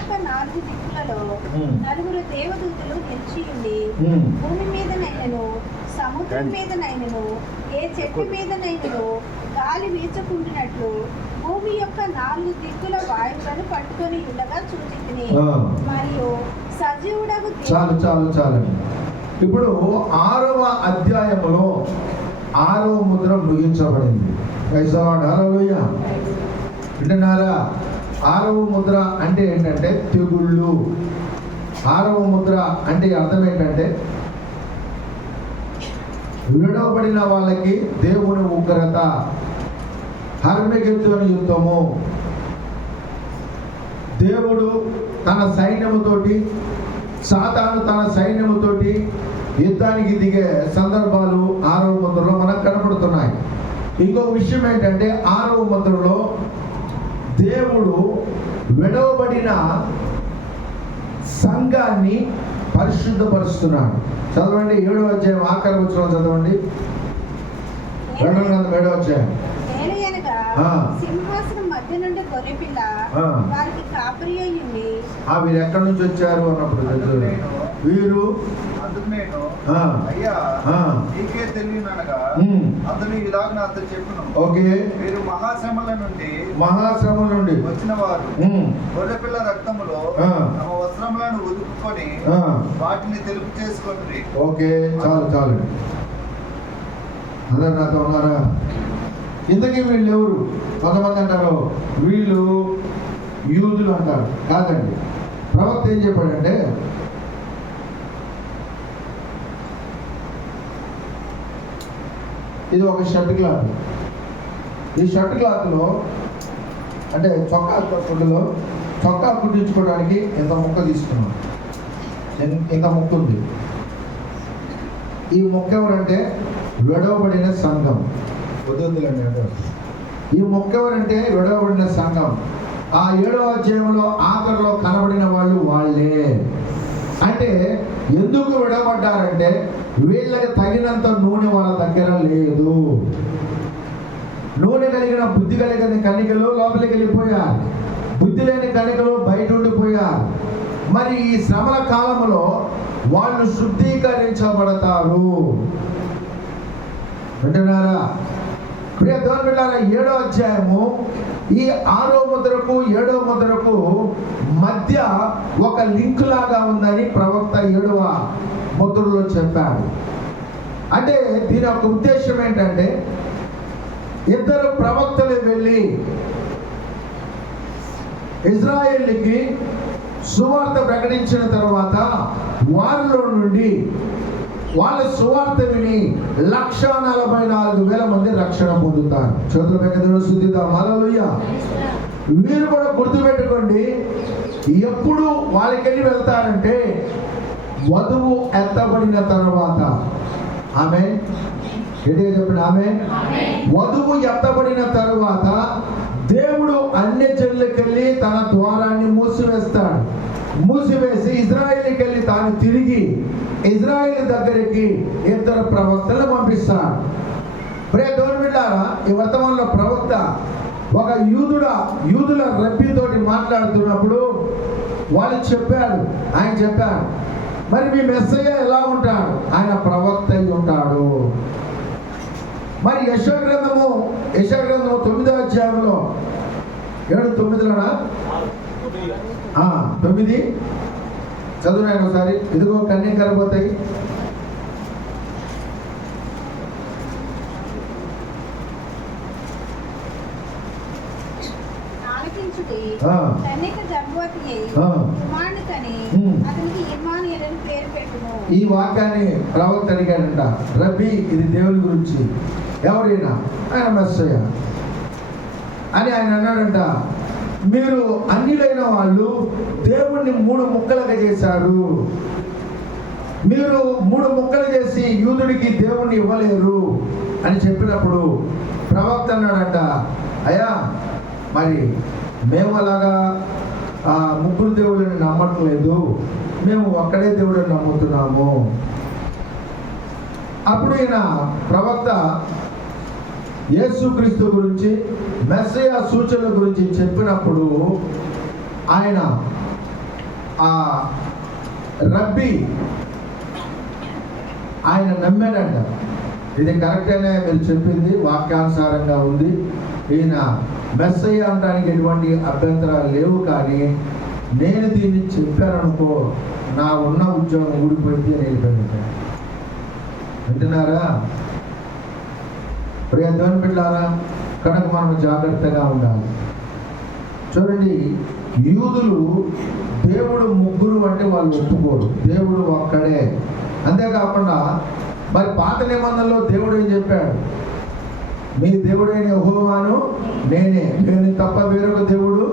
యొక్క 4 దిక్కులలో నలుగురు దేవదూతలు నిలిచి ఉండి భూమి మీదనైనను సముద్రం మీదనైనను ఏ చెట్టు మీదనైనను గాలి వీచకుండినట్లు భూమి యొక్క 4 దిక్కుల వాయువులను పట్టుకొని ఉండగా చూచితిని. మరియు సజీవుడగు చాలు. ఇప్పుడు 6వ అధ్యాయములో 6వ ముద్ర ముగించబడింది. హల్లెలూయా. వింటున్నారా? 6వ ముద్ర అంటే ఏంటంటే తెగుళ్ళు. 6వ ముద్ర అంటే అర్థం ఏంటంటే విడవబడిన వాళ్ళకి దేవుని ఉగ్రత, హర్మెగెద్దోను యుద్ధము, దేవుడు తన సైన్యముతోటి, సాతాను తన సైన్యముతోటి యుద్ధానికి దిగే సందర్భాలు 6వ ముద్రలో మనకు కనపడుతున్నాయి. ఇంకొక విషయం ఏంటంటే 6వ ముద్రలో దేవుడు విడవబడిన సంఘాన్ని పరిశుద్ధపరుస్తున్నాడు. చదవండి 7వ అధ్యాయం ఆఖరి వచనం చదవండి. 7వ అధ్యాయం. సింహాసనం మధ్య నుండి గొర్రెపిల్ల వారికి కాపరి అయ్యింది. వీరు ఎక్కడి నుంచి వచ్చారు అన్నప్పుడు వీరు అయ్యా నీకే తెలియనగా అతను ఇలాగ నాతో చెప్పును. ఓకే, మీరు మహాశ్రమల నుండి వచ్చిన వారు గొర్రెపిల్ల రక్తములో తమ వస్త్రములను ఉదుపుకొని వాటిని తెలుపు చేసుకోండి. ఓకే, చాలు. అందరు నాతో ఉన్నారా? ఇంతకీ వీళ్ళు ఎవరు? కొంతమంది అంటారు వీళ్ళు యూదులు అంటారు. కాదండి, ప్రవక్త ఏం చెప్పాడంటే ఇది ఒక షర్ట్ క్లాత్. ఈ షర్ట్ క్లాత్లో అంటే చొక్కా కుట్టించుకోవడానికి ఇంత ముక్క తీసుకున్నాం. ఇంత ముక్క ఉంది. ఈ ముక్క ఎవరంటే విడవబడిన సంఘం. వద్దులండి అంటే ఈ ముక్క ఎవరంటే విడవబడిన సంఘం. ఆ 7వ అధ్యాయంలో ఆఖరిలో కనబడిన వాళ్ళు వాళ్ళే. అంటే ఎందుకు విడవబడ్డారంటే వీళ్ళకి తగినంత నూనె వాళ్ళ దగ్గర లేదు. నూనె కలిగిన బుద్ధి కలిగిన కణికలు లోపలికి వెళ్ళిపోయారు, బుద్ధి లేని కణికలు బయట ఉండిపోయారు. మరి ఈ శ్రమల కాలంలో వాళ్ళు శుద్ధీకరించబడతారు. వింటున్నారా? ప్రియ దేవుని బిడ్డలారా, 7వ అధ్యాయము ఈ 6వ ముద్రకు 7వ ముద్రకు మధ్య ఒక లింక్ లాగా ఉందని ప్రవక్త 7వ ముద్రలో చెప్పాడు. అంటే దీని యొక్క ఉద్దేశం ఏంటంటే ఇద్దరు ప్రవక్తలు వెళ్ళి ఇజ్రాయేలుకి సువార్త ప్రకటించిన తర్వాత వారిలో నుండి వాళ్ళ సువార్త విని 1,44,000 మంది రక్షణ పొందుతారు. చేతుల పైకి శుద్ధిద్దాం. హల్లెలూయా. మీరు కూడా గుర్తుపెట్టుకోండి, ఎప్పుడు వాళ్ళకెళ్ళి వెళ్తారంటే వధువు ఎత్తబడిన తర్వాత. ఆమె గట్టిగా చెప్పండి. ఆమె వధువు ఎత్తబడిన తరువాత దేవుడు అన్ని జనులకెళ్ళి తన ద్వారాన్ని మూసివేస్తాడు. మూసివేసి ఇజ్రాయేలుకి వెళ్ళి తాను తిరిగి ఇజ్రాయేలు దగ్గరికి ఇద్దరు ప్రవక్తలు పంపిస్తాడు. ప్రియ దేవుని బిడ్డలారా, ఈ వర్తమానంలో ప్రవక్త ఒక యూదుల రబ్బీతోటి మాట్లాడుతున్నప్పుడు వాళ్ళు చెప్పాడు, ఆయన చెప్పాడు, మరి మీ మెస్సయ్య ఎలా ఉంటాడు? ఆయన ప్రవక్త అయి ఉంటాడు. మరి యెషయా గ్రంథము 9వ అధ్యాయంలో 7:9లోనా 9 చదువునాయన ఒకసారి. ఇదిగో కన్య కరబోతాయి, ఈ వాక్యాన్ని ప్రవక్త అడిగాడంట, రబ్బీ ఇది దేవుని గురించి, ఎవరైనా ఆయన మెస్సయ్య అని ఆయన అన్నాడంట. మీరు అన్యులైన వాళ్ళు దేవుణ్ణి 3 ముక్కలుగా చేశారు. మీరు 3 ముక్కలు చేసి యూదుడికి దేవుణ్ణి ఇవ్వలేరు అని చెప్పినప్పుడు ప్రవక్త అన్నాడంట, అయ్యా మరి మేము అలాగా 3 దేవుళ్ళని నమ్మట్లేదు, మేము ఒక్కడే దేవుడిని నమ్ముతున్నాము. అప్పుడు ఈయన ప్రవక్త యేసుక్రీస్తు గురించి, మెస్సయ్య సూచనల గురించి చెప్పినప్పుడు ఆయన ఆ రబ్బీ ఆయన నమ్మాడంట. ఇది కరెక్టేనే మీరు చెప్పింది, వాక్యానుసారంగా ఉంది, ఈయన మెస్సయ్య అనడానికి ఎటువంటి అభ్యంతరాలు లేవు, కానీ నేను దీన్ని చెప్పాననుకో నా ఉన్న ఉద్యోగం ఊడిపోయింది అని వెళ్ళిపోయింది. వింటున్నారా ప్రియ దేవుని బిడ్డలారా? కనుక మనం జాగ్రత్తగా ఉండాలి. చూడండి, యూదులు దేవుడు ముగ్గురు అంటే వాళ్ళు ఒప్పుకోరు, దేవుడు ఒక్కడే. అంతేకాకుండా మరి పాత నిబంధనలో దేవుడు ఏం చెప్పాడు? మీ దేవుడైన యెహోవాను నేనే, నేను తప్ప వేరొక దేవుడు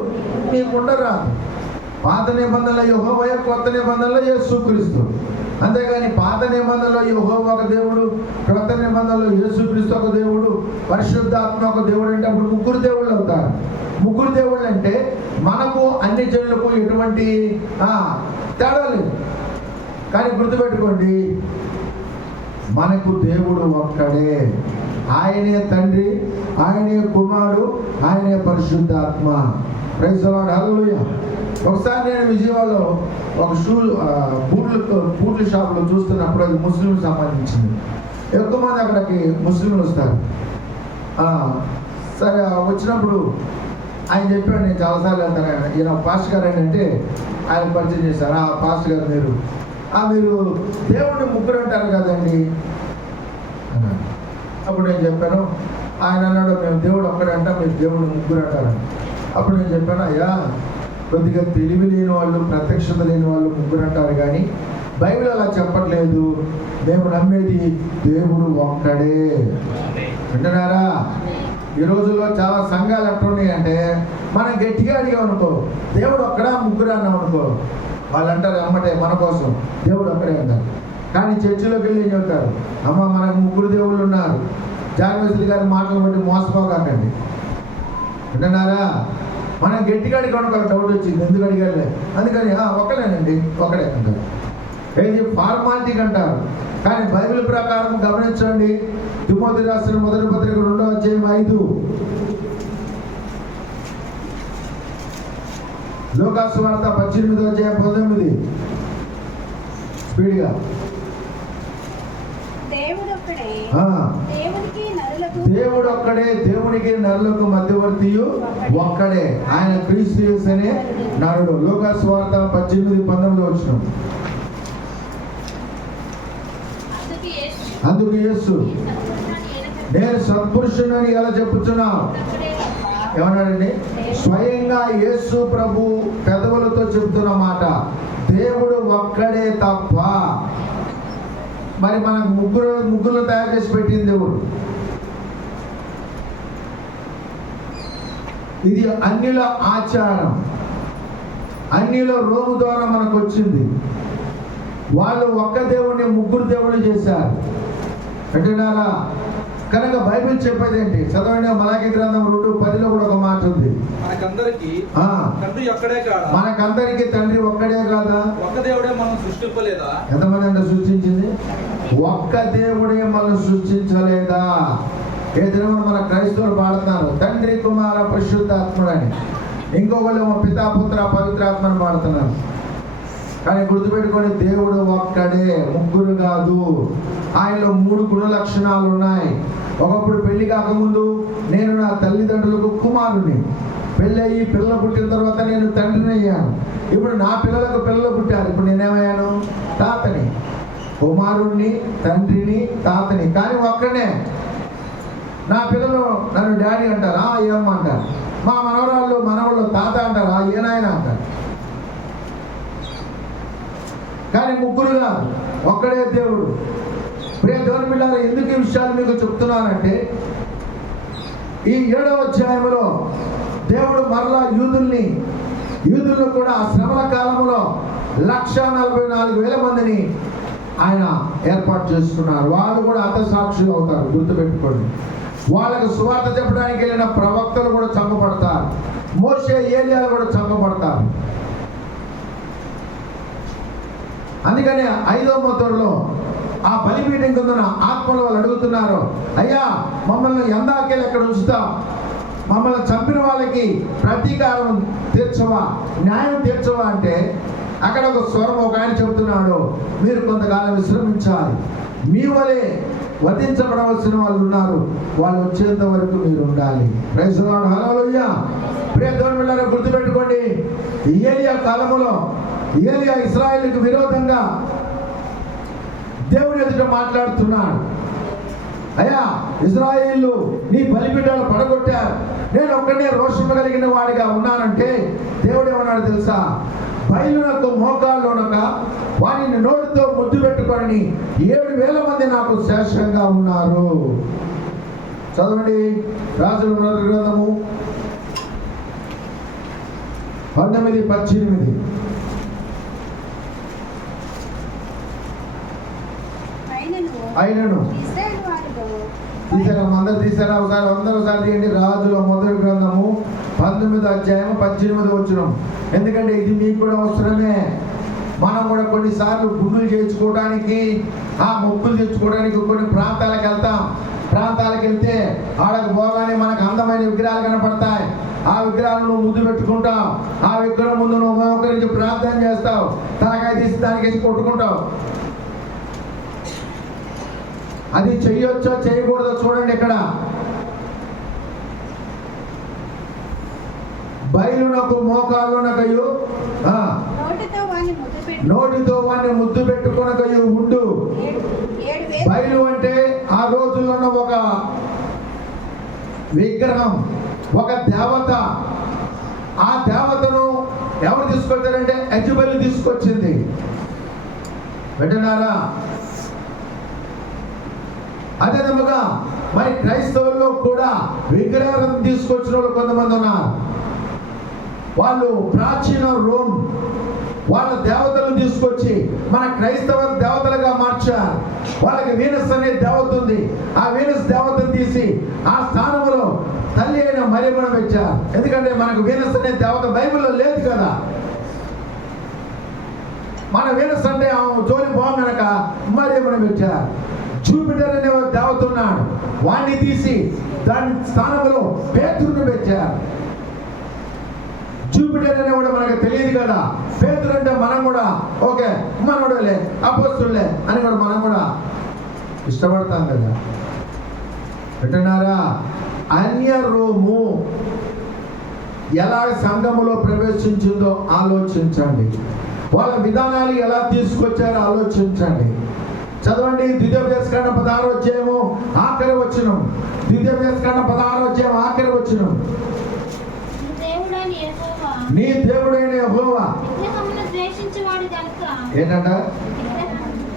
మీకు ఉండరాదు. పాత నిబంధనలో యెహోవా, కొత్త నిబంధనలో యేసుక్రీస్తు. అంతేగాని పాత నిబంధనలో యెహోవా ఒక దేవుడు, కొత్త నిబంధనలో యేసుక్రీస్తు ఒక దేవుడు, పరిశుద్ధాత్మ ఒక దేవుడు అంటే అప్పుడు ముగ్గురు దేవుళ్ళు అవుతారు. ముగ్గురు దేవుళ్ళు అంటే మనకు అన్ని జనులకు ఎటువంటి తేడా లేదు. కానీ గుర్తుపెట్టుకోండి, మనకు దేవుడు ఒక్కడే. ఆయనే తండ్రి, ఆయనే కుమారుడు, ఆయనే పరిశుద్ధాత్మ. ప్రైజ్ ది లార్డ్, హల్లెలూయా. ఒకసారి నేను విజయవాడలో ఒక బూట్ల షాప్లో చూస్తున్నప్పుడు, అది ముస్లింలకు సంబంధించింది. ఎక్కువ మంది అక్కడికి ముస్లింలు వస్తారు. సరే వచ్చినప్పుడు ఆయన చెప్పాడు, నేను చాలాసార్లు వెళ్తాను, ఈయన పాస్టర్ గారు ఏంటంటే ఆయన పరిచయం చేశారు. పాస్టర్ గారు మీరు దేవుడిని ముగ్గురు అంటారు కదండి అన్నాడు. అప్పుడు నేను చెప్పాను, ఆయన అన్నాడు, మేము దేవుడు ఒక్కడే అంటాం, మీరు దేవుడు ముగ్గురు అంటారని. అప్పుడు నేను చెప్పాను, అయ్యా కొద్దిగా తెలివి లేని వాళ్ళు, ప్రత్యక్షత లేని వాళ్ళు ముగ్గురు అంటారు, కానీ బైబిల్ అలా చెప్పట్లేదు. మేము నమ్మేది దేవుడు ఒక్కడే. వింటున్నారా? ఈ రోజుల్లో చాలా సంఘాలు ఎట్లున్నాయి అంటే, మనం గట్టిగా అడిగామనుకో దేవుడు ఒక్కడా ముగ్గురు అన్నాం అనుకో, వాళ్ళు అంటారు అమ్మటే మన కోసం దేవుడు ఒక్కడే అంటారు. కానీ చర్చిలోకి వెళ్ళి ఏం చెప్తారు? అమ్మ మనకు ముగ్గురు దేవుళ్ళు ఉన్నారు. జానవేశ్వరి గారి మాటలు బట్టి మోసపోకండి. వింటున్నారా? మనం గట్టిగా అడిగాను, ఒక డౌట్ వచ్చింది, ఎందుకు అడిగారులే, అందుకని ఒక్కడేనండి, ఒక్కడే అంటారు. ఇది ఫార్మాలిటీకి అంటారు. కానీ బైబిల్ ప్రకారం గమనించండి, తిమోతి రాసిన మొదటి పత్రిక 2వ అధ్యాయం 5, లూకాసు వార్త 18వ అధ్యాయం 19, స్పీడ్గా. దేవుడు ఒక్కడే, దేవునికి నరులకు మధ్యవర్తియు ఒక్కడే, ఆయన క్రీస్తు యేసు అనే నరుడు. లూకాసు వార్త 18:19 వచనం. అందుకు యేసు నేను సత్పురుషుని ఎలా చెప్పుచున్నావు? ఏమన్నాడండి? స్వయంగా యేసు ప్రభు పెదవులతో చెబుతున్న మాట, దేవుడు ఒక్కడే తప్ప. మరి మనకు ముగ్గురు తయారు చేసి పెట్టింది దేవుడు. ఇది అన్యుల ఆచారం, అన్యుల రోము ద్వారా మనకు వచ్చింది. వాళ్ళు ఒక్క దేవుడిని ముగ్గురు దేవుళ్ళు చేశారు. అంటున్నారా? కనుక బైబిల్ చెప్పేది ఏంటి? చదవండి, మలాకి గ్రంథం 2:10లో కూడా ఒక మాట ఉంది, మనకందరికి తండ్రి ఒక్కడే కాదా? ఒక్క దేవుడే మనం సృష్టించలేదా? ఎంతమంది అంటే సృష్టించింది? ఒక్క దేవుడే మనం సృష్టించలేదా? ఏ దినమున మన క్రైస్తవులు పాడుతున్నారు తండ్రి కుమార పరిశుద్ధాత్ముడని, ఇంకొకళ్ళు పితా పుత్ర పవిత్రాత్మని పాడుతున్నారు. కానీ గుర్తుపెట్టుకోండి, దేవుడు ఒక్కడే, ముగ్గురు కాదు. ఆయనలో 3 గుణ లక్షణాలు ఉన్నాయి. ఒకప్పుడు పెళ్లి కాకముందు నేను నా తల్లిదండ్రులకు కుమారుని, పెళ్ళయి పిల్లలు పుట్టిన తర్వాత నేను తండ్రిని అయ్యాను. ఇప్పుడు నా పిల్లలకు పిల్లలు పుట్టారు, ఇప్పుడు నేనేమయ్యాను? తాతని. కుమారుణ్ణి, తండ్రిని, తాతని, కానీ ఒక్కడే. నా పిల్లలు నన్ను డాడీ అంటారు, ఏమో అంటారు. మా మనవాళ్ళు తాత అంటారు, ఏనాయన అంటారు. కానీ ముగ్గురు కాదు, ఒక్కడే దేవుడు. ప్రియ దేవుని బిడ్డలారా, ఎందుకు ఈ విషయాలు మీకు చెప్తున్నానంటే, ఈ 7వ అధ్యాయంలో దేవుడు మరలా యూదులను కూడా ఆ శ్రమల కాలంలో 1,44,000 మందిని ఆయన ఏర్పాటు చేసుకున్నారు. వాళ్ళు కూడా హతసాక్షులు అవుతారు, గుర్తుపెట్టుకోండి. వాళ్ళకు సువార్త చెప్పడానికి వెళ్ళిన ప్రవక్తలు కూడా చంపబడతారు, మోషే ఏలియాలు కూడా చంపబడతారు. అందుకని 5వ మొత్తంలో ఆ బలిపీఠం కిందన ఆత్మలు వాళ్ళు అడుగుతున్నారు, అయ్యా మమ్మల్ని ఎందాకేళ్ళు ఎక్కడ ఉంచుతాం? మమ్మల్ని చంపిన వాళ్ళకి ప్రతీకారం తీర్చవా, న్యాయం తీర్చవా అంటే అక్కడ ఒక స్వరం ఒక ఆయన చెబుతున్నాడు, మీరు కొంతకాలం విశ్రమించాలి, మీ వలె వధించబడవలసిన వాళ్ళు ఉన్నారు, వాళ్ళు వచ్చేంత వరకు మీరు ఉండాలి. ప్రైజ్ ది లార్డ్, హల్లెలూయా. ప్రియ దేవుని బిడ్డలారా, గుర్తుపెట్టుకోండి, ఏలియా కాలములో ఏలియా ఇశ్రాయేలుకు విరోధంగా దేవుని ఎదుట మాట్లాడుతున్నాడు. అయ్యా, ఇశ్రాయేలు నీ బలిపీఠాలు పడగొట్టారు, నేను ఒక్కనే రోషము కలిగిన వాడిగా ఉన్నానంటే దేవుడు ఏమన్నాడు తెలుసా? బయలునకు మోకాళ్ళునక వారిని నోటితో ముద్దు పెట్టుకొని 7,000 మంది నాకు శేషంగా ఉన్నారు. చదవండి రాజుల మొదటి గ్రంథము 19:18. అయినను తీసారా? అందరు తీసారా? ఒకసారి తీయండి. రాజుల మొదటి గ్రంథము 19:18. ఎందుకంటే ఇది మీకు కూడా అవసరమే. మనం కూడా కొన్నిసార్లు గుండులు చేయించుకోవడానికి, ఆ మొక్కులు తెచ్చుకోవడానికి కొన్ని ప్రాంతాలకు వెళ్తాం. ప్రాంతాలకు వెళ్తే ఆడకు పోగానే మనకు అందమైన విగ్రహాలు కనపడతాయి. ఆ విగ్రహాలను నువ్వు ముద్దు పెట్టుకుంటావు. ఆ విగ్రహం ముందు నువ్వు మోకరించి ప్రార్థన చేస్తావు. తనకాయ తీసి దానికి వేసి కొట్టుకుంటావు. అది చెయ్యొచ్చో చేయకూడదో చూడండి. ఇక్కడ బయలునకు మోకాళ్ళునకయు నోటితో వాడిని ముద్దు పెట్టుకొనకయు ఉండు. బయలు అంటే ఆ రోజుల్లో ఒక విగ్రహం, ఒక దేవత. ఆ దేవతను ఎవరు తీసుకొచ్చారంటే యెజబెలు తీసుకొచ్చింది. వింటున్నారా? అదే విధముగా మరి క్రైస్తవుల్లో కూడా విగ్రహం తీసుకొచ్చిన వాళ్ళు కొంతమంది ఉన్నారు. వాళ్ళు ప్రాచీన రోమ్ వాళ్ళ దేవతలను తీసుకొచ్చి మన క్రైస్తవ దేవతలుగా మార్చారు. వాళ్ళకి వీనస్ అనే దేవత ఉంది. ఆ వీనస్ దేవతను తీసి ఆ స్థానంలో తల్లి అయిన మరియమ్మను పెట్టారు. ఎందుకంటే మనకు వీనస్ అనే దేవత బైబిల్లో లేదు కదా. మన వీనస్ అంటే జోలి బాగుందనక మరియమ్మను పెట్టారు. జూపిటర్ అనే దేవత ఉన్నాడు, వాడిని తీసి దాని స్థానంలో పేతురుని పెట్టారు. జూపిటర్ అనేవాడు మనకు తెలియదు కదా. పేతురు అంటే మనం కూడా ఓకే మనోడులే అపోస్తులే అని కూడా మనం కూడా ఇష్టపడతాం కదా. వింటున్నారా? అన్య రోము ఎలా సంఘములో ప్రవేశించిందో ఆలోచించండి. వాళ్ళ విధానాలు ఎలా తీసుకొచ్చారో ఆలోచించండి. చదవండి ద్వితీయోపదేశకాండం 16వ అధ్యాయము ఆఖరి వచనం. ద్వితీయోపదేశకాండం 16వ అధ్యాయం ఆఖరి వచనం. నీ దేవుడైన యెహోవా ఏంటంట?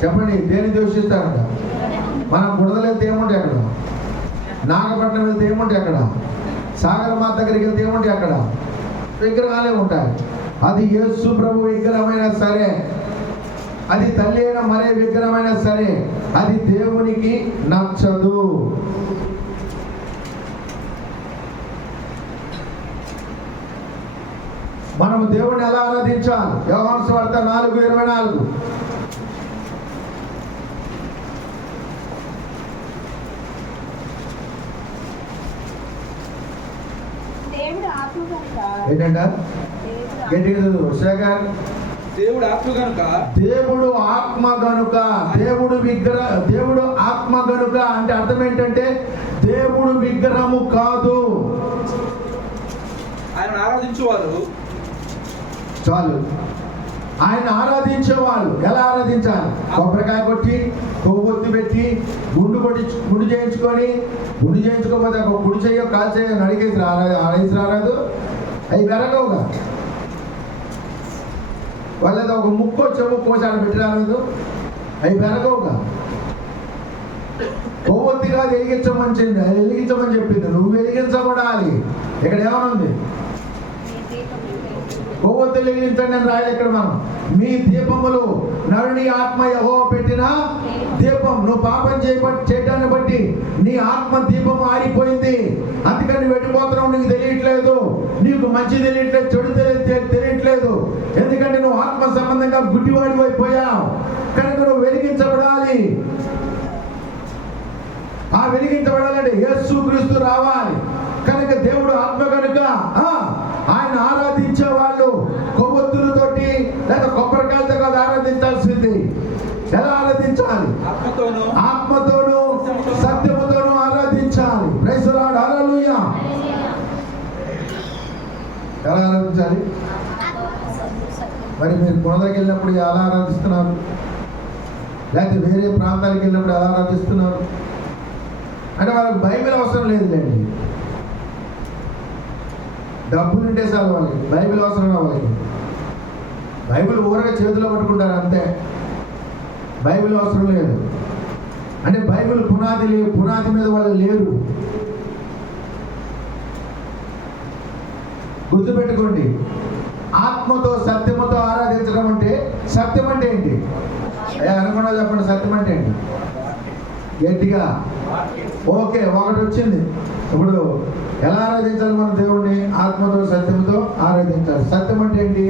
చెప్పండి, దేని ద్వేషిస్తారంట? మనం బుడదలు వెళ్తే ఏముంటాయి అక్కడ? నాగపట్నం వెళ్తే ఏముంటాయి అక్కడ? సాగరమాత దగ్గరికి వెళ్తే ఏముంటాయి అక్కడ? విగ్రహాలే ఉంటాయి. అది యేసు ప్రభు విగ్రహమైనా సరే, అది తల్లి అయిన మరే విగ్రహమైనా సరే, అది దేవునికి నచ్చదు. మనము దేవుని ఎలా ఆరాధించాలి? యోహాను సువార్త 4:24. ఏంటంట? గట్టిగా చదువు శేఖర్. దేవుడు ఆత్మ గనుక, దేవుడు ఆత్మ గనుక, దేవుడు ఆత్మ గనుక అంటే అర్థం ఏంటంటే దేవుడు విగ్రహము కాదు. ఆయన ఆరాధించేవారు చాలు. ఆయన ఆరాధించేవాళ్ళు ఎలా ఆరాధించాలి? కొబ్బరికాయ కొట్టి, కొవ్వొత్తి పెట్టి, గుండు చేయించుకోకపోతే ఒక కుడి చెయ్యో కాలు చెయ్యో నడిగేసి ఆడేసి రారాదు. అవి పెరగవుగా. వాళ్ళతో ఒక ముక్కో చెవు కోసాడు పెట్టి రాలేదు. అవి పెరగవుగా. కొవ్వొత్తి కాదు వెలిగించమని చెప్పింది. నువ్వు వెలిగించబడాలి. ఇక్కడ ఏమనుంది? కొవ్వొత్తులు వెలిగించండి అని రాయాలి ఇక్కడ. మనం మీ దీపములు నరుని ఆత్మ యెహోవా పెట్టిన దీపం. నువ్వు పాపం చేయడాన్ని బట్టి నీ ఆత్మ దీపం ఆరిపోయింది. అందుకని వెళ్ళిపోతున్నావు. నీకు తెలియట్లేదు, నీకు మంచి తెలియట్లేదు, చెడు తెలియట్లేదు. ఎందుకంటే నువ్వు ఆత్మ సంబంధంగా గుడ్డివాడి అయిపోయావు. కనుక నువ్వు వెలిగించబడాలి. ఆ వెలిగించబడాలంటే యేసు క్రీస్తు రావాలి. కనుక దేవుడు ఆత్మ కనుక ఆయన ఆరాధించే వాళ్ళు కొవ్వొత్తులతోటి లేదా కొబ్బరికాయలతో కాదు ఆరాధించాల్సింది. ఎలా ఆరాధించాలి? ఆత్మతోను సత్యముతోను ఆరాధించాలి. ప్రైజ్ ది లార్డ్, హల్లెలూయా. ఎలా ఆరాధించాలి? మరి మీరు పునదకి వెళ్ళినప్పుడు ఎలా ఆరాధిస్తున్నారు? లేకపోతే వేరే ప్రాంతాలకు వెళ్ళినప్పుడు ఎలా ఆరాధిస్తున్నారు? అంటే వాళ్ళకి బైబిల్ అవసరం లేదులేండి, డబ్బులు ఉంటే చాలు వాళ్ళకి, బైబిల్ అవసరం వాళ్ళకి. బైబిల్ ఊరగా చేతిలో పట్టుకుంటారు అంతే, బైబిల్ అవసరం లేదు. అంటే బైబిల్ పునాది మీద వాళ్ళు లేరు. గుర్తుపెట్టుకోండి, ఆత్మతో సత్యముతో ఆరాధించడం అంటే, సత్యం అంటే ఏంటి అనుకున్నా చెప్పండి. సత్యం అంటే ఏంటి? గట్టిగా ఓకే, ఒకటి వచ్చింది. ఇప్పుడు ఎలా ఆరాధించాలి మన దేవుణ్ణి? ఆత్మతో సత్యంతో ఆరాధించాలి. సత్యం అంటే ఏంటి?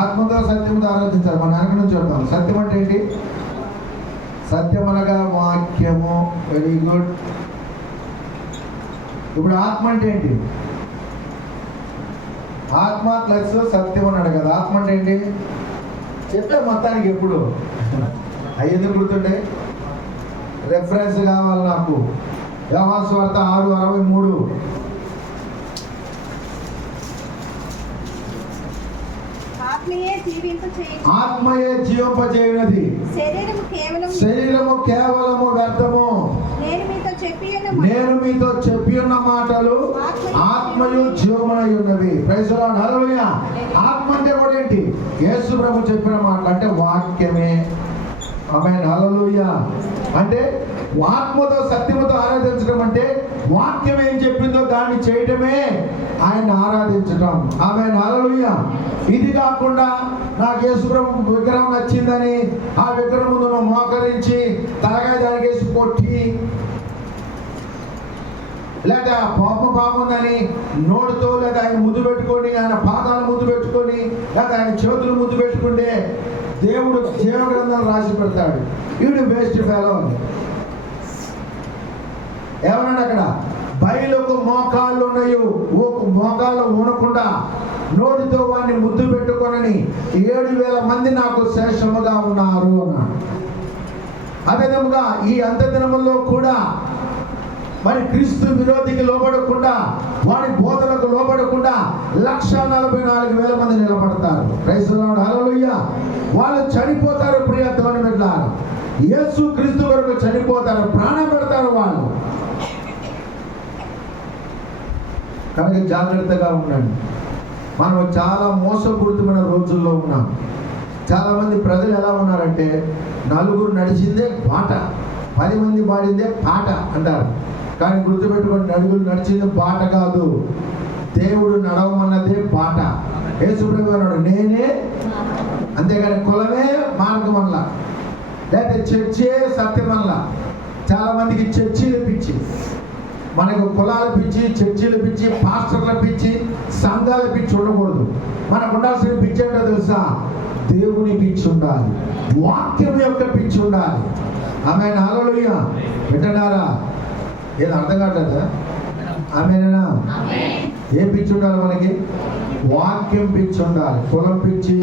ఆత్మతో సత్యంతో ఆరాధించాలి. మన వెనక నుంచి చెప్తాం. సత్యం అంటే ఏంటి? సత్యం అనగా వాక్యము. Very good. ఇప్పుడు ఆత్మ అంటే ఏంటి? ఆత్మ ప్లస్ సత్యం అన్నాడు కదా. ఆత్మ అంటే ఏంటి చెప్పే మొత్తానికి ఎప్పుడు అయ్యేది గుర్తుండే రెఫరెన్స్ కావాలి నాకు. యోహాను సువార్త 6:63. ఆత్మయే జీవింపచేయునది, శరీరము కేవలము వ్యర్థము. నేను మీతో చెప్పి ఉన్న మాటలు ఆత్మయు జీవమునై ఉన్నవి. ప్రైజ్ ది లార్డ్, హల్లెలూయా. ఆత్మ అంటే కూడా ఏంటి? యేసు ప్రభు చెప్పిన మాటలు అంటే వాక్యమే. ఆమేన్, హల్లెలూయా. అంటే ఆత్మతో సత్యముతో ఆరాధించడం అంటే వాక్యం ఏం చెప్పిందో దాన్ని చేయటమే ఆయన ఆరాధించడం. ఆమేన్, హల్లెలూయా. ఇది కాకుండా నాకు యేసుప్రభు విగ్రహం నచ్చిందని ఆ విగ్రహం ముందు నువ్వు మోకరించి తలగాయ దానికి వేసి కొట్టి, లేదా పాపం బాగుందని నోటితో, లేదా ఆయన ముద్దు పెట్టుకొని, ఆయన పాదాలు ముద్దు పెట్టుకొని, లేదా ఆయన చేతులు ముద్దు పెట్టుకుంటే దేవుడు జీవ గ్రంథాలు రాసి పెడతాడు. వీడు వేస్ట్ ఫెలో అని ఏమన్నాడు అక్కడ? బయలుకు మోకాళ్ళు ఉన్నాయి, మోకాళ్ళు ఊనకుండా నోటితో వాడిని ముద్దు పెట్టుకొనని 7,000 మంది నాకు శేషముగా ఉన్నారు అన్నాడు. అదేవిధంగా ఈ అంత్యదినముల్లో కూడా మరి క్రీస్తు విరోధికి లోబడకుండా, వాడి బోధలకు లోబడకుండా 144,000 మంది నిలబడతారు. ప్రైజ్ ది లార్డ్, హల్లెలూయా. వాళ్ళు చనిపోతారు ప్రియ దేవుని బిడ్డలారా. యేసు క్రీస్తు కొరకు చనిపోతారు, ప్రాణం పెడతారు వాళ్ళు. కనుక జాగ్రత్తగా ఉండండి. మనం చాలా మోసపూరితమైన రోజుల్లో ఉన్నాం. చాలామంది ప్రజలు ఎలా ఉన్నారంటే, నలుగురు నడిచిందే బాట, 10 మంది పాడిందే పాట అంటారు. కానీ గుర్తుపెట్టుకోండి, నలుగురు నడిచింది బాట కాదు, దేవుడు నడవమన్నదే బాట. యేసుప్రభు అన్నాడు నేనే, అంతేగాని కులమే మార్గం వల్ల, లేకపోతే చర్చే సత్యం వల్ల. చాలామందికి చర్చీలు పిచ్చి, మనకు కులాల పిచ్చి, చర్చీలు పిచ్చి, పాస్టర్ల పిచ్చి, సంఘాల పిచ్చి ఉండకూడదు. మనకు ఉండాల్సిన పిచ్చి ఏంటో తెలుసా? దేవుని పిచ్చి ఉండాలి, వాక్యం యొక్క పిచ్చి ఉండాలి. ఆమేన్, హల్లెలూయా. వింటున్నారా? ఏదో అర్థం కావట్లేదా? ఆమేనేనా? ఏ పిచ్చి ఉండాలి మనకి? వాక్యం పిచ్చి ఉండాలి. కులం పిచ్చి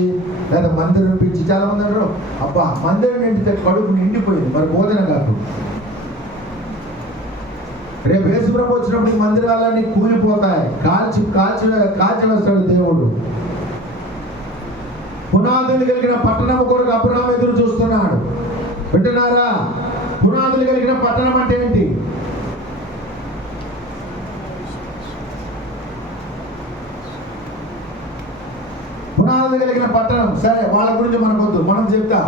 లేదా మందిరం పిచ్చి. చాలా మంది అంటారు అబ్బా మందిరం నిండితే కడుపు నిండిపోయింది, మరి బోధన కాదు. రేపు యేసుప్రభు వచ్చినప్పుడు మందిరాలన్నీ కూలిపోతాయి, కాల్చి వేస్తాడు దేవుడు. పునాదులు కలిగిన పట్టణం కొరకు అబ్రహాము ఎదురు చూస్తున్నాడు. వింటున్నారా? పునాదులు కలిగిన పట్టణం అంటే ఏంటి? పునాదులు కలిగిన పట్టణం. సరే, వాళ్ళ గురించి మనకొద్దు, మనం చెప్తా.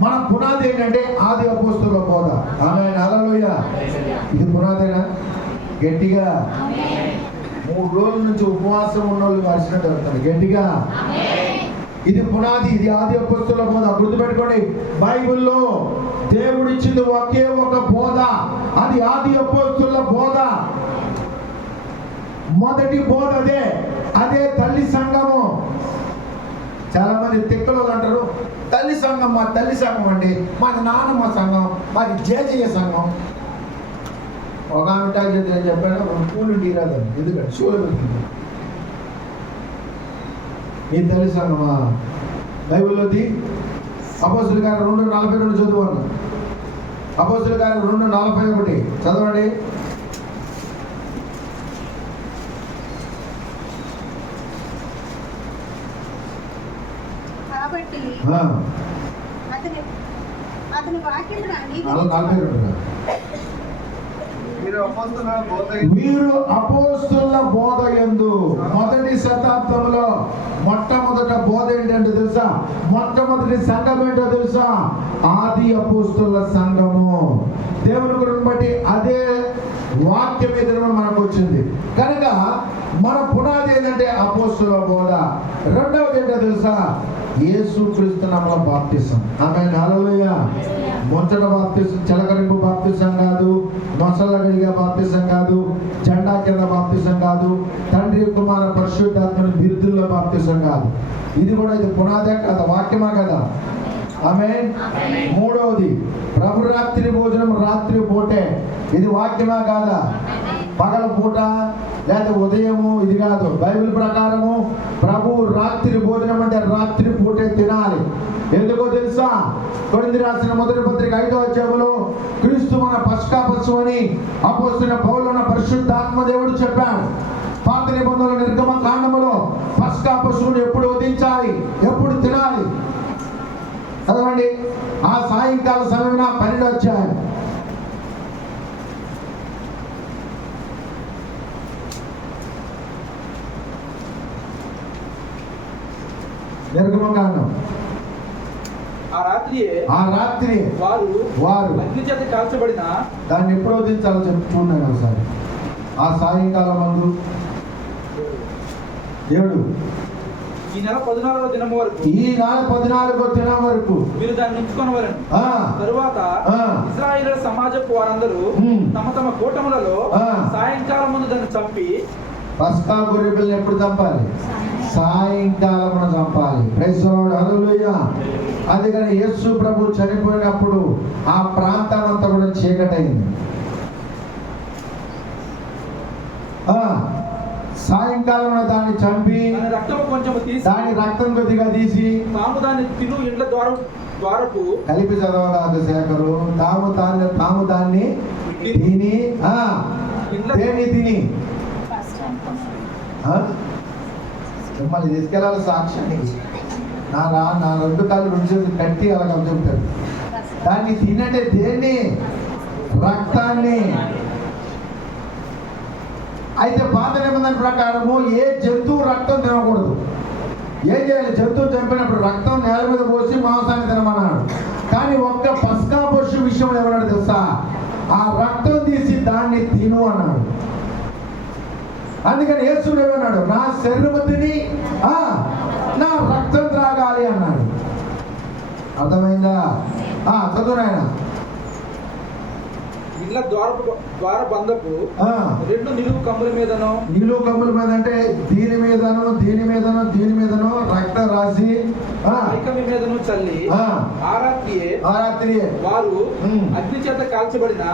మన పునాది ఏంటంటే ఆది అపోస్తలుల బోధ. ఆమేన్, హల్లెలూయా. ఇది పునాదేనా? గట్టిగా 3 రోజుల నుంచి ఉపవాసం ఉన్న వాళ్ళు వర్షినట్టు వెళ్తారు. గట్టిగా ఇది పునాది, ఇది ఆది అపోస్తలుల బోధ. గుర్తుపెట్టుకోండి, బైబిల్లో దేవుడిచ్చింది ఒకే ఒక బోధ, అది ఆది అపోస్తలుల బోధ. మొదటి బోధ అదే తల్లి సంఘము. చాలా మంది తిక్కలు అంటారు తల్లి సంఘం మా తల్లి సంఘం అండి, మాది నాన్నమ్మ సంఘం, మాది జేజయ్య సంఘం. ఒక ఆమె చేతి అని చెప్పాను, పూలు తీరాదు, ఎందుకంటే షోలు పెడుతుంది. నీ తల్లి సంఘమా? బైబిల్లోది అపోస్తుల కార్యం 2:42 చదువు. అపోస్తుల కార్యం 2:41 చదవండి. కాబట్టి అతని వాక్యం మీరు అపోస్తుల బోధ యందు మొదటి శతాబ్దంలో మొట్టమొదట బోధ ఏంటంటే తెలుసా? మొట్టమొదటి సంఘం ఏంటో తెలుసా? ఆది అపోస్తుల సంఘము. దేవుని గురించి బట్టి అదే వాక్యం ఎదురు మనకు వచ్చింది కనుక మన పునాది ఏంటంటే అపోస్తుల బోధ. రెండవది ఏంటో తెలుసా? యేసుక్రీస్తు నామములో బాప్తిసం. ఆమేన్, హల్లెలూయా. మొదట బాప్తిసం చిలకరింపు బాప్తిసం కాదు, నొసలగడిగా బాప్తిసం కాదు, జెండా కింద బాప్తిసం కాదు, తండ్రి కుమార పరిశుద్ధాత్మని బిరుదుల్లో బాప్తిసం కాదు. ఇది కూడా ఇది పునాదే కదా, వాక్యమా కదా? ఆమేన్. మూడవది ప్రభు రాత్రి భోజనం రాత్రి పూటే. ఇది వాక్యమా కాదా? పగల పూట లేదా ఉదయము, ఇది కాదు. బైబిల్ ప్రకారము ప్రభు రాత్రి భోజనం అంటే రాత్రి పూటే తినాలి. ఎందుకో తెలుసా? కొరింథీ రాసిన మొదటి పత్రిక 5వ అధ్యాయంలో క్రీస్తు మన పస్కా పశువు అని అపోస్తలుడైన పౌలు పరిశుద్ధాత్మ దేవుడు చెప్పాడు. పాత నిబంధనల నిర్గమ కాండములో పస్కా పశువుని ఎప్పుడు వధించాలి, ఎప్పుడు తినాలి చదవండి. ఆ సాయంకాల సమయం 12వ అధ్యాయం. నిర్గమకాండం. ఆ రాత్రి వారు అగ్ని చేత కాల్చబడిన దాన్ని ఎప్పుడు వదిలించాలో చూడండి ఒకసారి. ఆ సాయంకాలం మందు 7 ఈ నెల 14వ దినం వరకు, ఈ నెల 14వ దినం వరకు మీరు దాన్ని ఉంచుకొనవలెను. తరువాత ఇశ్రాయేలు సమాజపు వారందరూ తమ తమ కూటములలో సాయంకాలం ముందు దాన్ని చంపి. పస్కా గొర్రె పిల్లని ఎప్పుడు చంపాలి? సాయంకాలం చంపాలి. ప్రైజ్ ది లార్డ్, హల్లెలూయా. అందుకని యేసు ప్రభు చనిపోయినప్పుడు ఆ ప్రాంతం అంతా కూడా చీకటైంది. సాయంకాలం దాన్ని చంపి దాని రక్తం కొద్దిగా తీసి తాము దాన్ని తిను ఇండ్ల ద్వారపు కలిపి చదవరాదు శేఖరు. తాము దాన్ని తిని దేని తిని మిమ్మల్ని తీసుకెళ్ళాలి సాక్ష్యానికి. నా 2 కాళ్ళు 2 చేతులు కట్టి అలాగ చెప్తాడు. దాన్ని తినంటే దేన్ని? రక్తాన్ని. అయితే పాత నిబంధన ప్రకారము ఏ జంతువు రక్తం తినకూడదు. ఏం చేయాలి? జంతువు చంపినప్పుడు రక్తం నేల మీద పోసి మాంసాన్ని తినమన్నాడు. కానీ ఒక్క పస్కా పశువు విషయం ఏమన్నాడు తెలుసా? ఆ రక్తం తీసి దాన్ని తిను అన్నాడు. అందుకని యేసు ఏమన్నాడు? నా శరీరము తిని నా రక్తం త్రాగాలి అన్నాడు. అర్థమైందా? చదువు నాయన. ఇండ్ల ద్వార బంధపు 2 నిలువు కమ్ముల మీదను. నిలువు కమ్ముల మీద అంటే దీని మీదను రక్తం రాసి మీదను చల్లి ఆ రాత్రియే వారు అగ్ని చేత కాల్చబడిన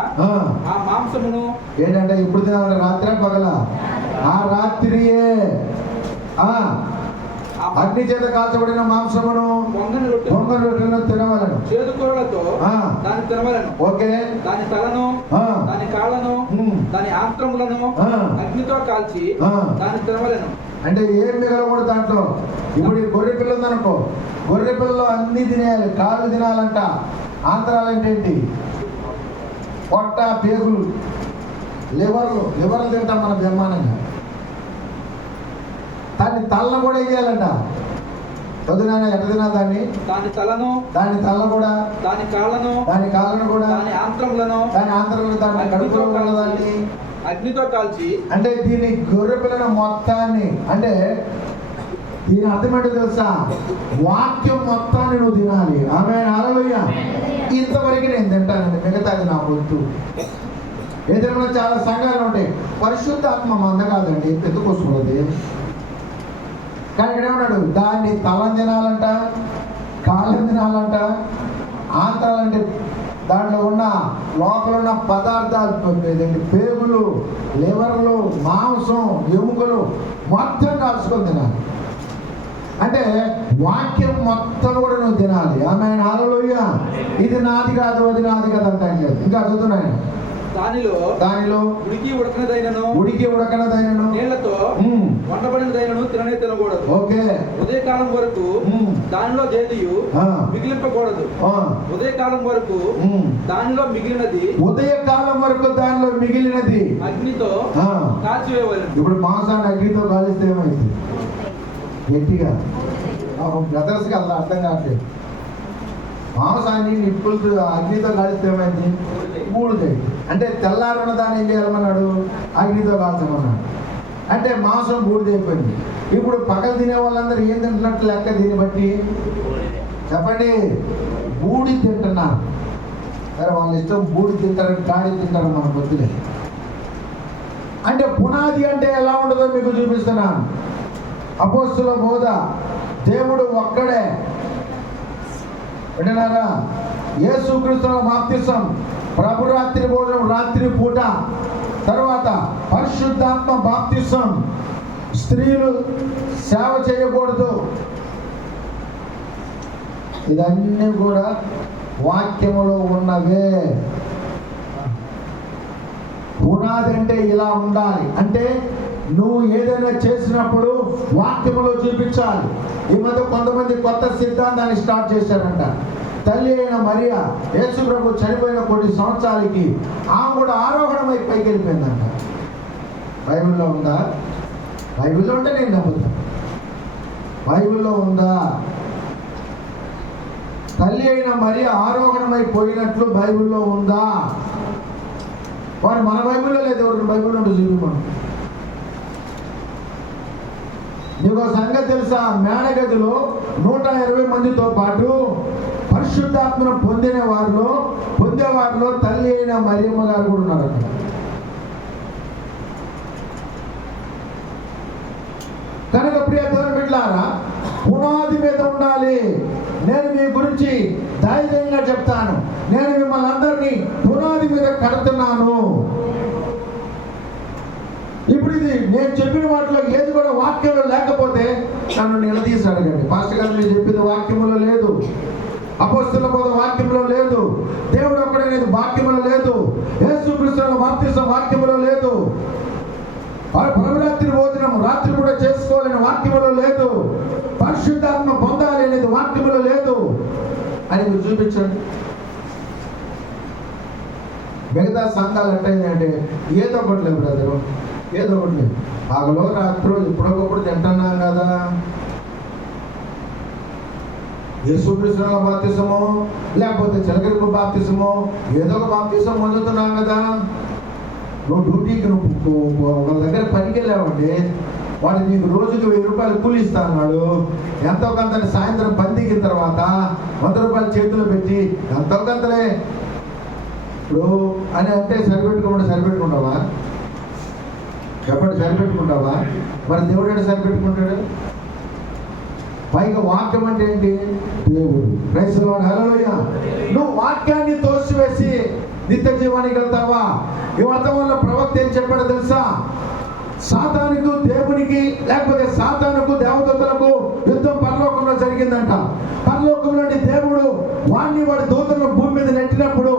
ఆ మాంసమును. ఏంటంటే ఇప్పుడు తినాలి? రాత్రి పగల? ఆ రాత్రియే అగ్ని చేత కాల్చబడిన మాంసమును పొంగని రొట్టెలను తినవలను. చేదు కూరలతో దాన్ని తినవలను. ఓకే. దాని తలను, దాని కాళ్ళను, దాని ఆంత్రములను అగ్నితో కాల్చి దాన్ని తినవలను. అంటే ఏం మిగలకూడదు దాంట్లో. ఇప్పుడు ఈ గొర్రె పిల్ల ఉందనుకో, గొర్రె పిల్లలో అన్ని తినేయాలి. కాళ్ళు తినాలంట. ఆంధ్రాలు అంటే ఏంటి? పొట్ట, పేగులు, లివర్లు తింటాం మన బ్రహ్మాండంగా. దాన్ని తలను కూడా వేయాలంట. చదువునా ఎట్ట తినాలి దాన్ని? దాని తలను కూడా, దాని కాళ్ళను కూడా, దాని ఆంత్రములను, దాని కడుపులో ఉన్నదాన్ని అగ్నితో కాల్చి. అంటే దీని గొర్రె పిల్లని మొత్తాన్ని, అంటే దీని అర్థం ఏంటో తెలుసా? వాక్యం మొత్తాన్ని నువ్వు తినాలి. ఆమేన్, హల్లెలూయా. ఇంతవరకు నేను తింటానండి, మిగతాది నా వద్దు. ఏదైనా చాలా సంఘాలు ఉంటాయి, పరిశుద్ధాత్మ మంద కాదండి, ఎందుకోసమది. కానీ ఇక్కడ ఏమన్నాడు? దాన్ని తల తినాలంట, కాళ్ళని తినాలంట, ఆంతాలంటే దాంట్లో ఉన్న లోపల ఉన్న పదార్థాలు, పేగులు, లివర్లు, మాంసం, ఎముకలు మొత్తం కాల్చుకొని తినాలి. అంటే వాక్యం మొత్తం కూడా నువ్వు తినాలి. ఆమె హల్లెలూయా. ఇది నాది కాదు, అది నాది కాదు అంటే ఇంకా చదువుతున్నాయి. దానిలో ఉడికి ఉడకనదైనను నీళ్లతో వండబడినదైనను తిననే తినకూడదు. ఓకే. ఉదయకాలం వరకు దానిలో దేదియు మిగిలింపకూడదు. ఉదయకాలం వరకు దానిలో మిగిలినది, ఉదయకాలం వరకు దానిలో మిగిలినది అగ్నితో కాల్చివేయవలెను. ఇప్పుడు మాంసాన్ని అగ్నితో కాలిస్తే ఏమైంది? గట్టిగా బ్రదర్స్కి అలా అర్థం కావట్లేదు. మాంసాన్ని నిప్పులతో అగ్నితో కాలిస్తే ఏమైంది? బూడిదైంది. అంటే తెల్లారున్న దాన్ని ఏం చేయాలన్నాడు? అగ్నితో కాల్చమన్నాడు. అంటే మాంసం బూడిదైపోయింది. ఇప్పుడు పగలు తినే వాళ్ళందరూ ఏం తింటున్నట్టు లెక్క? దీన్ని బట్టి చెప్పండి, బూడి తింటున్నారు. సరే, వాళ్ళ ఇష్టం, బూడి తింటారు, గాడి తింటారు, మన బొద్దులే. అంటే పునాది అంటే ఎలా ఉండదో మీకు చూపిస్తున్నాను. అపోస్తుల బోధ, దేవుడు ఒక్కడే. వింటున్నారా? యేసుక్రీస్తుల బాప్తిసం, ప్రభు రాత్రి భోజనం రాత్రి పూట, తర్వాత పరిశుద్ధాత్మ బాప్తిసం, స్త్రీలు సేవ చేయకూడదు. ఇదన్నీ కూడా వాక్యములో ఉన్నవే. పునాది అంటే ఇలా ఉండాలి. అంటే నువ్వు ఏదైనా చేసినప్పుడు వాక్యములో చూపించాలి. ఈ మధ్య కొంతమంది కొత్త సిద్ధాంతాన్ని స్టార్ట్ చేశారంట. తల్లి అయిన మరియా యేసు ప్రభు చనిపోయిన కొన్ని సంవత్సరాలకి ఆమె కూడా ఆరోహణమై పైకి వెళ్ళిపోయిందంట. బైబిల్లో ఉందా? బైబిల్లో ఉంటే నేను నమ్ముతాను. బైబిల్లో ఉందా? తల్లి అయిన మరియా ఆరోహణమైపోయినట్లు బైబిల్లో ఉందా? వారు మన బైబిల్లో లేదు. ఎవరికి బైబిల్లో ఉంటే చూపిమను. నీకు సంగతి తెలుసా? మేడగదిలో 120 మందితో పాటు పరిశుద్ధాత్మను పొందేవారిలో తల్లి అయిన మరియమ్మ గారు కూడా ఉన్నారు. కనుక ప్రియ దేవుని బిడ్డలారా, పునాది మీద ఉండాలి. నేను మీ గురించి ధైర్యంగా చెప్తాను. నేను మిమ్మల్ని అందరినీ పునాది మీద కడుతున్నాను. ఇప్పుడు ఇది నేను చెప్పిన వాటిలో ఏది కూడా వాక్యంలో లేకపోతే నన్ను నిలదీసి అడగండి. పాస్టర్ గారు మీరు చెప్పింది వాక్యంలో లేదు, అపోస్తలుల బోధ వాక్యంలో లేదు, దేవుడు ఒక్కడనేది వాక్యంలో లేదు, యేసుక్రీస్తుల బాప్తిసం వాక్యంలో లేదు, ప్రభురాత్రి భోజనం రాత్రి కూడా చేసుకోవాలని వాక్యంలో లేదు, పరిశుద్ధాత్మ పొందాలి అనేది వాక్యంలో లేదు అని మీరు చూపించండి. మిగతా సంఘాలు అంటే ఏదో ఒకటి లేదు బ్రదరు, ఏదో ఒకటి లేదు. పగలో రాత్రో ఎప్పుడొకప్పుడు తింటున్నాం కదా. యేసుక్రీస్తుల బాప్తిసమో లేకపోతే చిలకరిపు బాప్తిసమో ఏదో ఒక బాప్తిసం పొందుతున్నాం కదా. నువ్వు డ్యూటీకి నువ్వు ఒక దగ్గర పనికి వెళ్ళావండి, వాడు నీకు రోజుకి 1000 రూపాయలు కూలి ఇస్తా అన్నాడు. ఎంతో కొంత సాయంత్రం పని దిగిన తర్వాత 100 రూపాయలు చేతిలో పెట్టి ఎంతో కొంతలే ఇప్పుడు అని అంటే సరిపెట్టుకుంటావా? చెప్పండి, సరిపెట్టుకుంటావా? మరి దేవుడు అంటే సరిపెట్టుకుంటాడు. పైగా వాక్యం అంటే ఏంటి? దేవుడు. ప్రైజ్ ది లార్డ్, హల్లెలూయా. నువ్వు వాక్యాన్ని తోసివేసి నిత్య జీవానికి వెళ్తావా? ఈ వర్తమానంలో ప్రవక్త ఏం చెప్పాడో తెలుసా? సాతానుకు దేవునికి లేకపోతే సాతానుకు దేవదూతలకు యుద్ధం పరలోకంలో జరిగిందంట. పరలోకంలోని దేవుడు వాడి దూతలను భూమి మీద నెట్టినప్పుడు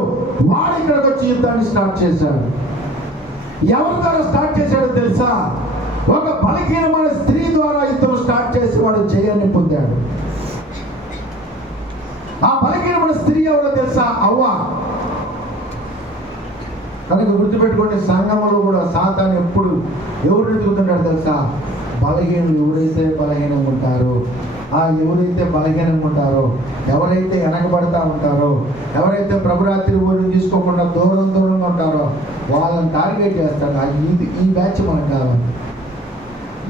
వాడు ఇక్కడికి వచ్చి యుద్ధాన్ని స్టార్ట్ చేశాడు. ఎవరి ద్వారా స్టార్ట్ చేశాడో తెలుసా? ఒక బలహీనమైన స్త్రీ ద్వారా యుద్ధం స్టార్ట్ చేసి వాడు జయాన్ని పొందాడు. ఆ బలహీనమైన స్త్రీ ఎవరో తెలుసా? అవ్వ. కనుక గుర్తుపెట్టుకోండి, సంఘంలో కూడా సాతాను ఎప్పుడు ఎవరు ఎదుగుతున్నాడు తెలుసా? బలహీనులు. ఎవరైతే బలహీనంగా ఉంటారో, ఎవరైతే బలహీనంగా ఉంటారో, ఎవరైతే వెనకబడతా ఉంటారో, ఎవరైతే ప్రభురాత్రి భోజనం తీసుకోకుండా దూరంగా ఉంటారో వాళ్ళని టార్గెట్ చేస్తాడు. ఈ బ్యాచ్ మనకు కావాలి,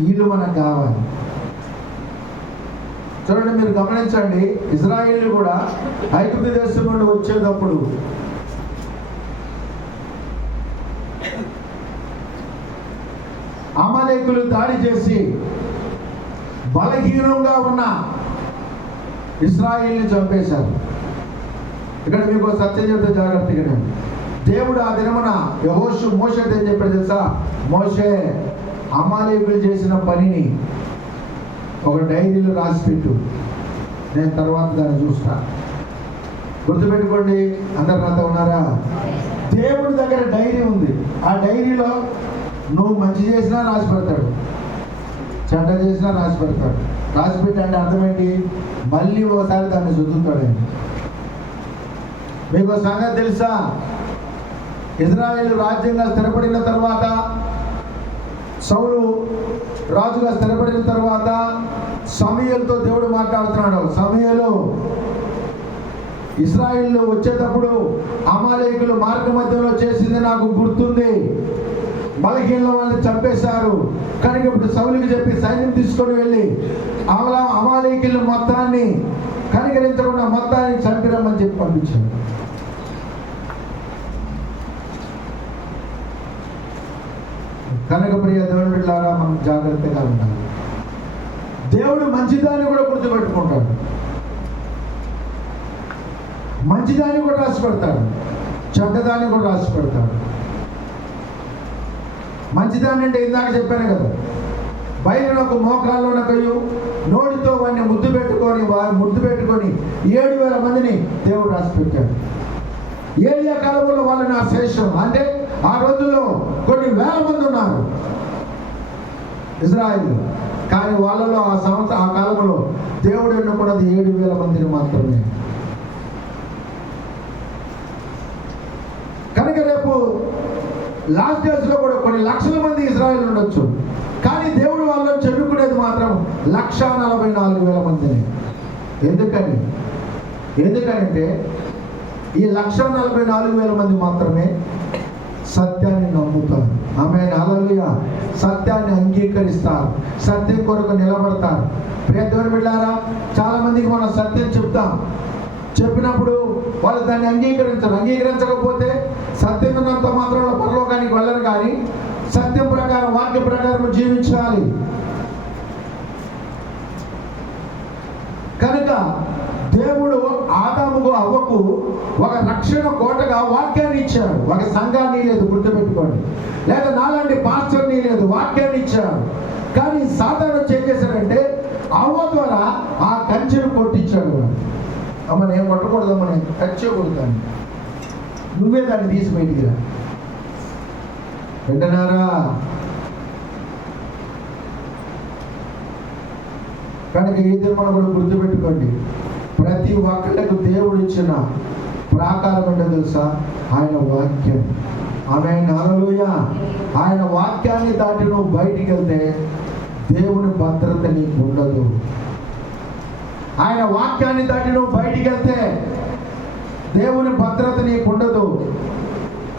వీళ్ళు మనకు కావాలి. చూడండి, మీరు గమనించండి, ఇజ్రాయేల్ కూడా ఐగుప్తు దేశం నుండి వచ్చేటప్పుడు అమాలేకులు దాడి చేసి బలహీనంగా ఉన్న ఇశ్రాయేలుని చంపేశారు. ఇక్కడ మీకు సత్యం చెప్తే జాగ్రత్తగా, దేవుడు ఆ దినమున మోషేతో ఏం చెప్పాడు తెలుసా? మోషే, అమాలేకులు చేసిన పనిని ఒక డైరీలో రాసిపెట్టు, నేను తర్వాత దాన్ని చూస్తా. గుర్తుపెట్టుకోండి, అందరు నాతో ఉన్నారా? దేవుడి దగ్గర డైరీ ఉంది. ఆ డైరీలో నువ్వు మంచి చేసినా రాసి పెడతాడు, చెడ్డ చేసినా రాసి పెడతాడు. రాసి పెట్టండి అర్థమేంటి? మళ్ళీ ఒకసారి దాన్ని చదువుతాడు. మీకు సంగతి తెలుసా? ఇజ్రాయేలు రాజ్యంగా స్థిరపడిన తర్వాత, సౌలు రాజుగా స్థిరపడిన తర్వాత సమూయేలుతో దేవుడు మాట్లాడుతున్నాడు. సమూయేలు, ఇశ్రాయేలు వచ్చేటప్పుడు అమాలేకులు మార్గ మధ్యలో చేసింది నాకు గుర్తుంది. బలహీన వాళ్ళని చంపేశారు. కనుక ఇప్పుడు సౌలుకి చెప్పి సైన్యం తీసుకొని వెళ్ళి అమాలేకుల మొత్తాన్ని కనికరించకుండా మొత్తాన్ని చంపిరమ్మని చెప్పి పంపించారు. కనుక ప్రియ దేవుని బిడ్డలారా, మనం జాగ్రత్తగా ఉండాలి. దేవుడు మంచిదాన్ని కూడా గుర్తుపెట్టుకుంటాడు, మంచిదాన్ని కూడా రాసి పెడతాడు, చెడ్డదాన్ని కూడా రాసి పెడతాడు. మంచిదాన్ని అంటే ఇందాక చెప్పాను కదా, బయలునకు మోకాల్లోనకయు నోటితో వాడిని ముద్దు పెట్టుకొని 7,000 మందిని దేవుడు రాసి పెట్టాడు. ఏలియా కాలంలో వాళ్ళు నా శేషం అంటే ఆ రోజుల్లో కొన్ని వేల మంది ఉన్నారు ఇజ్రాయిల్, కానీ వాళ్ళలో ఆ కాలంలో దేవుడు ఎన్నుకున్నది 7,000 మందిని మాత్రమే. కనుక రేపు లాస్ట్ డేస్ లో కూడా కొన్ని లక్షల మంది ఇజ్రాయిల్ ఉండొచ్చు, కానీ దేవుడు వాళ్ళని చెప్పుకునేది మాత్రం 144,000 మందిని. ఎందుకంటే ఈ 144,000 మంది మాత్రమే సత్యాన్ని నమ్ముతారు. ఆమేన్, హల్లెలూయా. సత్యాన్ని అంగీకరిస్తారు, సత్యం కొరకు నిలబడతారు. ప్రియ దేవుని బిడ్డలారా, చాలా మందికి మనం సత్యం చెప్పినప్పుడు వాళ్ళు దాన్ని అంగీకరించకపోతే సత్యం ఉన్నంత మాత్రంలో పరలోకానికి వెళ్ళరు. కానీ సత్యం ప్రకారం, వాక్య ప్రకారం జీవించాలి. కనుక దేవుడు ఆదాముకు అవ్వకు ఒక రక్షణ కోటగా వాక్యాన్ని ఇచ్చాడు. ఒక సంఘాన్ని లేదు, గుర్తుపెట్టుకోండి, లేదా నాలాంటి పాస్టర్ని లేదు, వాక్యాన్ని ఇచ్చాడు. కానీ సాతాను ఏం చేశాడంటే అవ్వ ద్వారా ఆ కంచెను కొట్టించాడు. అమ్మ నేను కొట్టకూడదమ్మ, నేను కంచె కొడతాను, నువ్వే దాన్ని తీసి బయటికి రా. వింటున్నారా? కనుక ఈ దినం కూడా గుర్తుపెట్టుకోండి, ప్రతి ఒక్కరికి దేవుడు ఇచ్చిన ప్రాకారం ఏంటో తెలుసా? ఆయన వాక్యం. ఆమేన్, హల్లెలూయా. ఆయన వాక్యాన్ని దాటి నువ్వు బయటికి వెళ్తే దేవుని భద్రత నీకు ఉండదు. ఆయన వాక్యాన్ని దాటి నువ్వు బయటికి వెళ్తే దేవుని భద్రత నీకు ఉండదు.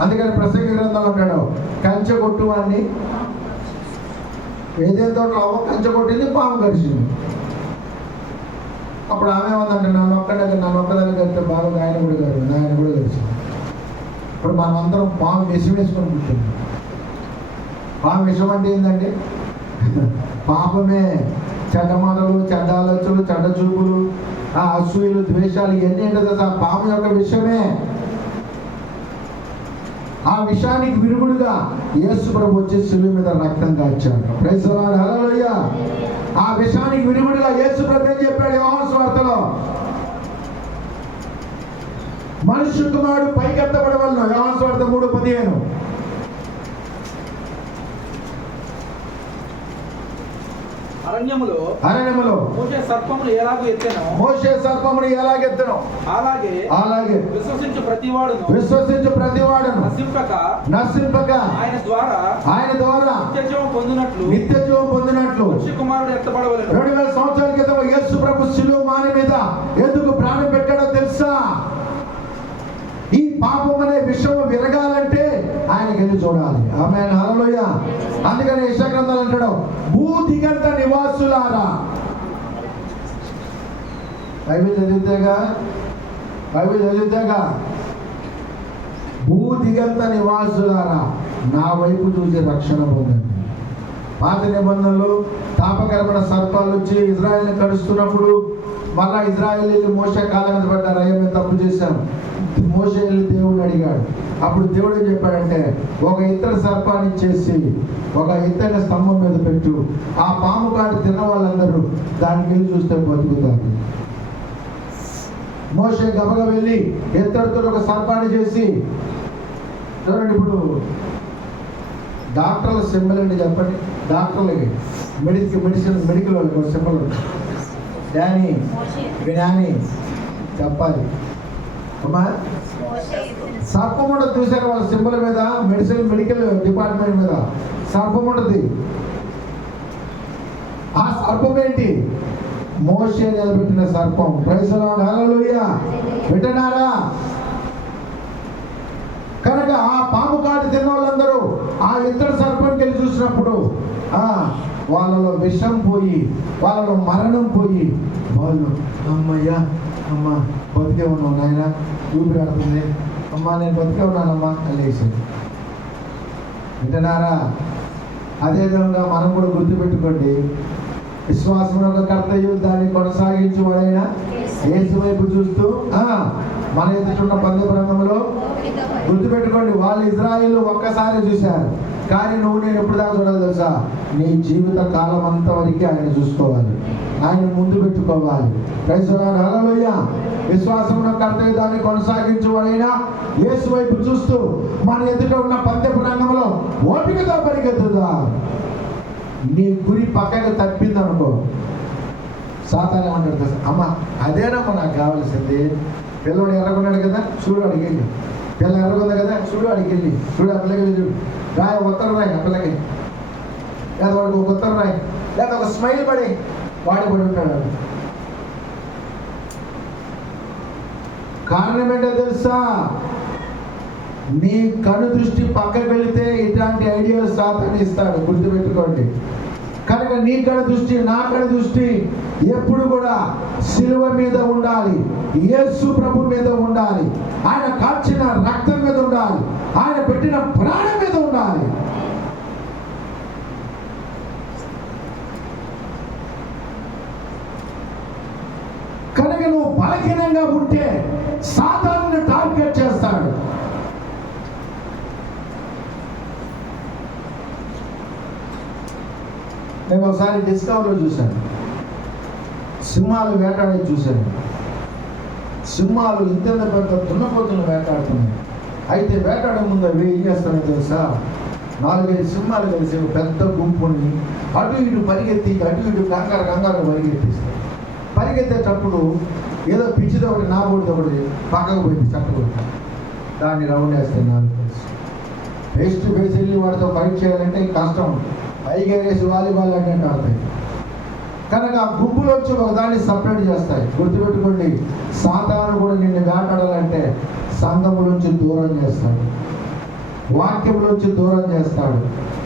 అందుకని ప్రసంగి గ్రంథంలో అంటాడు, కంచె కొట్టు వాడిని. ఏదేదో అవ్వ కంచె కొట్టింది, పాము కరిచింది. అప్పుడు ఆమె ఉందంటే నన్ను ఒక్కదాన్ని కడితే బాగా ఆయన కూడా కలిసింది. ఇప్పుడు మనమందరం పాము విషం వేసుకొని కూర్చుంది. పాము విషం అంటే ఏంటంటే పాపమే. చెడ్డ మాటలు, చెడ్డ ఆలోచనలు, చెడ్డ చూపులు, ఆ అసూయలు, ద్వేషాలు, ఇవన్నీ ఏంటో ఆ పాము యొక్క విషమే. ఆ విషయానికి విరుగుడుగా యేసు ప్రభు వచ్చి శిలువ మీద రక్తం కాచాడు. ప్రైజ్ ది లార్డ్, హల్లెలూయా. ఆ విషయానికి విరుగుడుగా యేసు ప్రభు ఏం చెప్పాడు యోహాను సువార్తలో? మనుష్య కుమారుడు పైకెత్తబడవలెను. యోహాను సువార్త 3:15. అరణ్యములో మోషే సర్పమును ఎలాగెత్తెనో అలాగే విశ్వసించు ప్రతివాడును నశింపక ఆయన ద్వారా నిత్య జీవం పొందినట్లు మనుష్య కుమారుడు ఎత్తబడవలెను. 2000 సంవత్సరాల క్రితం యేసు ప్రభు శిలువ మాని మీద ఎందుకు ప్రాణం పెట్టాడో తెలుసా? ఈ పాపం అనే విషయం విరగాలంటే ఆయనకి వెళ్ళి చూడాలి. ఆమేన్, హల్లెలూయా. అందుకని యెషయా గ్రంథంలో అంటాడు, భూదిగంత నివాసులారా. బైబిల్ చదివితేగా భూదిగంత నివాసులారా నా వైపు చూసి రక్షణ పొందండి. పాత నిబంధనలు తాపకరమైన సర్పాలు వచ్చి ఇజ్రాయెల్ని కడుస్తున్నప్పుడు మళ్ళా ఇజ్రాయేలీలు మోషే కాలం మీద పడ్డారు, అయ్యా మేము తప్పు చేశాం. మోషే వెళ్ళి దేవుడిని అడిగాడు. అప్పుడు దేవుడు ఏం చెప్పాడంటే, ఒక ఇతర సర్పాన్ని చేసి ఒక ఇతర స్తంభం మీద పెట్టు, ఆ పాము కాడు తిన్న వాళ్ళందరూ దానికి వెళ్ళి చూస్తే బతుకుతారు. మోషే గబగబా వెళ్ళి ఇతరుతో ఒక సర్పాన్ని చేసి, చూడండి ఇప్పుడు డాక్టర్ల సింబల్ అండి, చెప్పండి డాక్టర్లకి మెడికల్ వాళ్ళకి సింబల్ డానీ వినాని చెప్పాలి అమ్మా. సర్పం ఉండదు చూసారు వాళ్ళ సింబల్ మీద, మెడికల్ డిపార్ట్మెంట్ మీద సర్పం ఉండదు. ఆ సర్పం ఏంటి? మోషే నిలబెట్టిన సర్పం. ప్రైజ్ ది లార్డ్, హల్లెలూయా. వింటున్నారా? కనుక ఆ పాము కాటు తిన్న వాళ్ళందరూ ఆ ఇతర సర్పంకి వెళ్ళి చూసినప్పుడు వాళ్ళలో విషం పోయి, వాళ్ళలో మరణం పోయి, వాళ్ళు అమ్మయ్యా అమ్మ బతికే ఉన్నావు నాయన, ఊపిరి ఆడుతుంది, అమ్మా నేను బతికే ఉన్నానమ్మా అనేసింది. వింటున్నారా? అదేవిధంగా మనం కూడా గుర్తుపెట్టుకోండి, విశ్వాసం ఒక కర్తవ్యం, దాన్ని కొనసాగించు వాడైనా యేసు వైపు చూస్తూ మన ఎదుటిన్న పందెపు రంగంలో గుర్తుపెట్టుకోండి, వాళ్ళు ఇజ్రాయేలు ఒక్కసారి చూశారు, కానీ నువ్వు నేను ఎప్పుడు దాకా చూడాలి తెలుసా? నీ జీవిత కాలం అంతా వరకు ఆయన చూసుకోవాలి, ఆయన ముందు పెట్టుకోవాలి. ప్రైజ్ ది లార్డ్, హల్లెలూయా. విశ్వాసమున కర్తవ్యం దాన్ని కొనసాగించు వాడైనా యేసు వైపు చూస్తూ మన ఎదుట ఉన్న పందెపు రంగంలో ఓపికతో పరిగెత్తుదా. నీ గురి పక్కకు తప్పింది అనుకో, సాతానే ఉంటాడు, అమ్మ అదేనమ్మా నాకు కావాల్సింది, పిల్లడు ఎర్రగొన్నాడు కదా చూడు అడిగెళ్ళి, పిల్ల ఎర్రగొంది కదా చూడు అడిగెళ్ళి, చూడు ఆ పిల్లకి చూడు, రాయి ఉత్తరం రాయి ఆ పిల్లకి, లేదా వాడికి ఒక ఉత్తరం రాయి, లేదా ఒక స్మైల్ పడి వాడి పడి ఉంటాడు. కారణం ఏంటో తెలుసా? నీ కను దృష్టి పక్కకు వెళితే ఇట్లాంటి ఐడియాలు సాతాను ఇస్తాడు, గుర్తుపెట్టుకోండి. కనుక నీ కడ దృష్టి, నా కడ దృష్టి ఎప్పుడు కూడా సిలువ మీద ఉండాలి, యేసు ప్రభు మీద ఉండాలి, ఆయన కార్చిన రక్తం మీద ఉండాలి, ఆయన పెట్టిన ప్రాణం మీద ఉండాలి. కనుక నువ్వు బలహీనంగా ఉంటే సాతానుని టార్గెట్ చేస్తాడు. నేను ఒకసారి డిస్కవరీలో చూశాను, సింహాలు వేటాడేది చూశాను. సింహాలు ఇంత పెద్ద దున్నపోతులను వేటాడుతున్నాయి. అయితే వేటాడే ముందు అవి ఏం చేస్తానో తెలుసా? 4-5 సింహాలు కలిసి పెద్ద గుంపుని అటు ఇటు పరిగెత్తి, అటు ఇటు కంగారు పరిగెత్తిస్తాయి. పరిగెత్తేటప్పుడు ఏదో పిచ్చిది ఒకటి, నా బోడిది ఒకటి పక్కకు పోయింది, చక్కబోయింది, దాన్ని రౌండ్ వేస్తాయి 4 కలిసి. ఫేస్ టు ఫేస్ వెళ్ళి వాడితో ఫైట్ చేయాలంటే కష్టం, పైగా వేసి వాలీబాల్ అంటే ఆడతాయి. కనుక ఆ గుంపులోంచి ఒకదాన్ని సపరేట్ చేస్తాయి. గుర్తుపెట్టుకోండి, సాతాను కూడా నిన్ను వేటాడాలంటే సంఘములోంచి దూరం చేస్తాడు, వాక్యంలోంచి దూరం చేస్తాడు,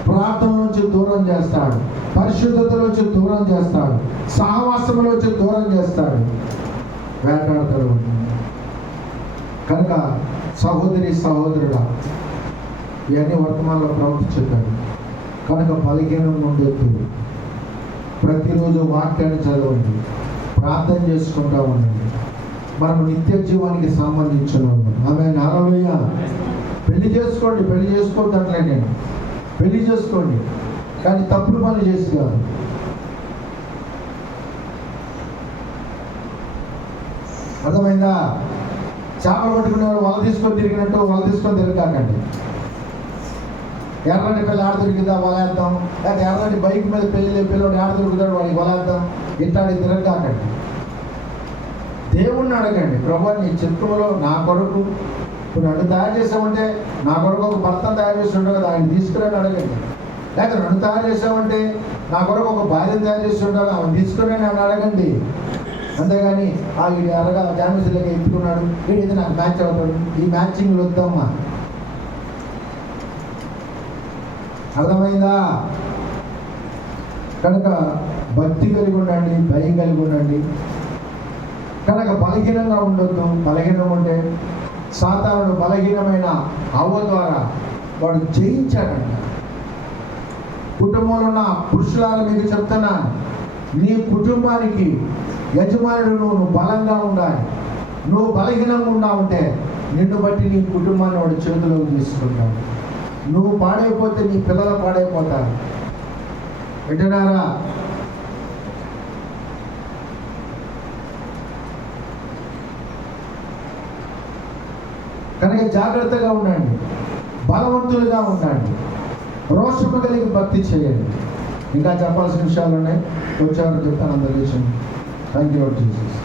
ప్రార్థనలోంచి దూరం చేస్తాడు, పరిశుద్ధతలోంచి దూరం చేస్తాడు, సహవాసంలోంచి దూరం చేస్తాడు, వేటాడతాడు. కనుక సహోదరి సహోదరుడా, ఇవన్నీ వర్తమానంలో ప్రవక్త చెప్పాడు. కనుక బలహీనం ఉండొద్దు, ప్రతిరోజు వాక్యాన్ని చదవండి, ప్రార్థన చేసుకుంటూ ఉండండి. మనం నిత్య జీవానికి సంబంధించిన ఆమేన్, హల్లెలూయా. పెళ్లి చేసుకోండి, పెళ్లి చేసుకోవద్దు అట్లే, నేను పెళ్లి చేసుకోండి, కానీ తప్పుడు పనులు చేసి కాదు. అర్థమైందా? చేపలు పట్టుకునేవాడు వల తీసుకొని తిరిగినట్టు వల తీసుకొని తిరగాకండి. ఎర్రటి పిల్ల ఆడ దొరికిందా వలేద్దాం, లేదా ఎర్రటి బైక్ మీద పిల్లడు ఆడ దొరుకుతాడు వాడికి వలేద్దాం, ఇట్లాంటి తిరగాకండి. దేవుణ్ణి అడగండి, ప్రభు నీ చిత్రంలో నా కొరకు ఇప్పుడు నన్ను తయారు చేసామంటే నా కొరకు ఒక భర్తను తయారు చేసి ఉండవు కదా, ఆయన తీసుకురాని అడగండి. లేకపోతే నన్ను తయారు చేసామంటే నా కొరకు ఒక భార్యను తయారు చేసి ఉండవు, ఆమెను తీసుకుని నన్ను అడగండి. అంతేగాని వీడు ఎర్రగా డ్యామేజ్లాగా ఎత్తుకున్నాడు, వీడైతే నాకు మ్యాచ్ అవుతాడు, ఈ మ్యాచింగ్లు వద్దామా. అర్థమైందా? కనుక భక్తి కలిగి ఉండండి, భయం కలిగి ఉండండి. కనుక బలహీనంగా ఉండొద్దు. బలహీనం ఉంటే సాతానుడు బలహీనమైన అవ్వ ద్వారా వాడు జయించాడంట. కుటుంబంలో ఉన్న పురుషులారా మీకు చెప్తున్నాను, నీ కుటుంబానికి యజమానుడు నువ్వు బలంగా ఉండాలి. నువ్వు బలహీనంగా ఉన్నావంటే నిన్ను బట్టి నీ కుటుంబాన్ని వాడు చేతిలోకి తీసుకుంటాడు. నువ్వు పాడైపోతే నీ పిల్లలు పాడైపోతారు. వింటున్నారా? కనుక జాగ్రత్తగా ఉండండి, బలవంతులుగా ఉండండి, రోషము కలిగి భక్తి చేయండి. ఇంకా చెప్పాల్సిన విషయాలు ఉన్నాయి, వచ్చారని చెప్తాను అందరి విషయం. Thank you Jesus.